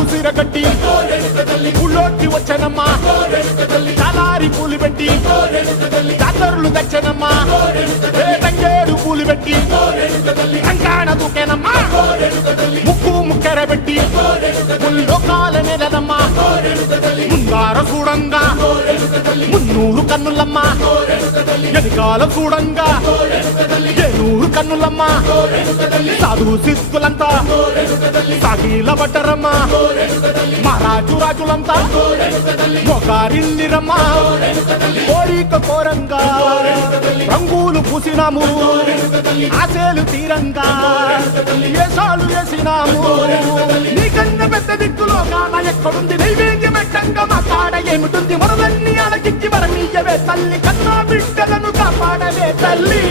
రంగు సీరగట్టి ఊళ్ళోకి వచ్చనమ్మా చాలారి పూలు పెట్టి జాతరులు తెచ్చనమ్మా తంగేడు పూలు పెట్టి కంకాణ దూకేనమ్మా ముక్కు ముక్కెర పెట్టి ముల్లోకాల నెలనమ్మా ముందార చూడంగా మున్నూరు కన్నులమ్మా ఎనకాల చూడంగా ఏనూరు కన్నులమ్మా సాధువు సిద్ధులంతా సాగిల బట్టరమ్మా మహారాజు రాజులంతా మొగారిల్లిరమ్మా కోరిక కోరంగా రంగులు పూసినాము ఆశలు తీరంగా ఏసాలు వేసినాము నీకన్నా పెద్ద దిక్కులో కాన ఎక్కడుంది నైవేద్యం పెట్టంగా మా కాడ ఏమిటుంది మనలన్నీ అలకిచ్చి వరమీయవే తల్లి కన్నా బిడ్డలను కాపాడవే తల్లి